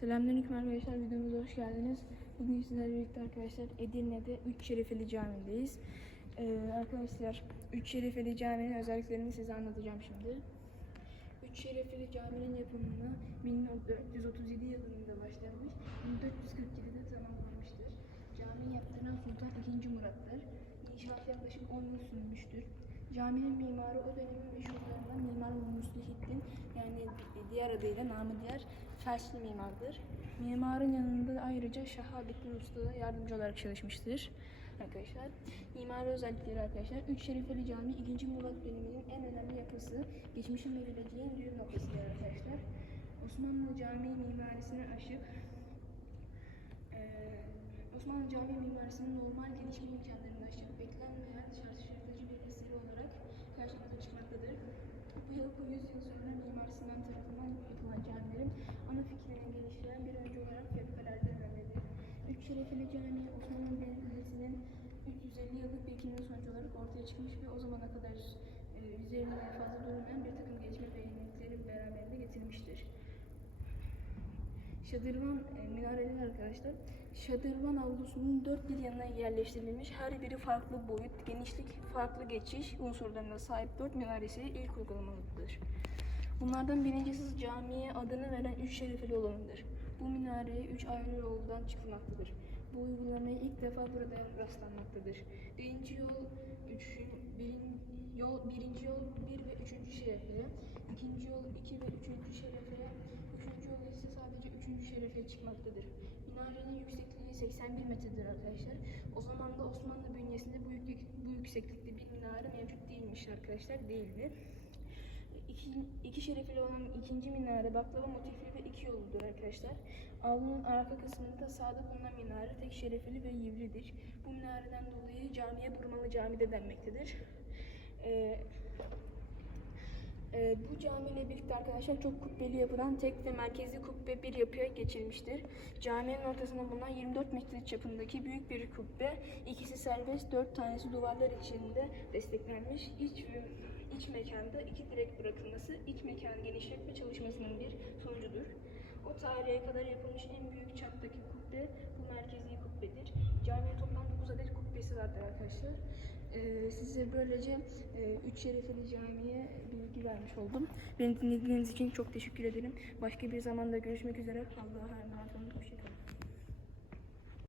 Selamünaleyküm arkadaşlar, videomuza hoş geldiniz. Bugün sizlerle birlikte arkadaşlar Edirne'de 3 Şerifeli Camii'ndeyiz. Ee, arkadaşlar 3 Şerifeli Camii'nin özelliklerini size anlatacağım şimdi. 3 Şerifeli Camii'nin yapımına 1437 yılında başlanmış, 1447'de tamamlanmıştır. Camiyi yaptıran Sultan II. Murat'tır. İnşaat yaklaşık 10 yıl sürmüştür. Caminin mimarı o dönemin meşhurlarından Mimar Muslihiddin yani diğer adıyla namı diğer Felsli mimardır. Mimarın yanında ayrıca Şahabettin Usta da yardımcı olarak çalışmıştır arkadaşlar. Mimari özellikleri arkadaşlar. Üç Şerifeli Cami 2. Murat döneminin en önemli yapısı. Geçmişin ve geleceğin noktasıdır arkadaşlar. Osmanlı Camii mimarisine aşık ee, Osmanlı Cami mimarisinin normal gelişme imkanlarını aşıp beklenmeyen şaşırtıcı bir eseri olarak karşımıza çıkmaktadır. Bu yapı 100 yıl sonra Üç Şerefeli Cami Osmanlı Devleti'nin 350 yıllık birikiminin sonucu olarak ortaya çıkmış ve o zamana kadar e, üzerinde fazla durmayan bir takım gelişme ve yenilikleri beraberinde getirmiştir. Şadırvan e, minareleri arkadaşlar. Şadırvan avlusunun dört bir yanına yerleştirilmiş her biri farklı boyut, genişlik, farklı geçiş unsurlarına sahip dört minaresi ilk uygulamalıdır. Bunlardan birincisi camiye adını veren üç şerefeli olanıdır. Bu minareye üç ayrı yoldan çıkılmaktadır. Bu uygulamaya ilk defa burada rastlanmaktadır. Birinci yol, üç, birin, yol, birinci yol bir ve üçüncü şerefeye, ikinci yol iki ve üçüncü şerefeye, üçüncü yol ise sadece üçüncü şerefeye çıkmaktadır. Minarenin yüksekliği 81 metredir arkadaşlar. O zaman da Osmanlı bünyesinde bu, yük, bu yükseklikte bir minare mevcut değilmiş arkadaşlar, değildi. İki, şerefli olan ikinci minare baklava motifli ve iki yolludur arkadaşlar. Avlunun arka kısmında sağda bulunan minare tek şerefli ve yivlidir. Bu minareden dolayı camiye Burmalı Cami de denmektedir. Ee, ee, bu camiyle birlikte arkadaşlar çok kubbeli yapıdan tek ve merkezi kubbe bir yapıya geçilmiştir. Caminin ortasında bulunan 24 metre çapındaki büyük bir kubbe, ikisi serbest, dört tanesi duvarlar içinde desteklenmiş. İç ve iç mekanda iki direk bırakılması, iç mekanı genişletme çalışmasının bir sonucudur. O tarihe kadar yapılmış en büyük çaptaki kubbe bu merkezi kubbedir. Caminin toplam 9 adet kubbesi vardır arkadaşlar. Ee, size böylece 3 şerefeli camiye bilgi vermiş oldum. Beni dinlediğiniz için çok teşekkür ederim. Başka bir zamanda görüşmek üzere. Allah'a emanet olun.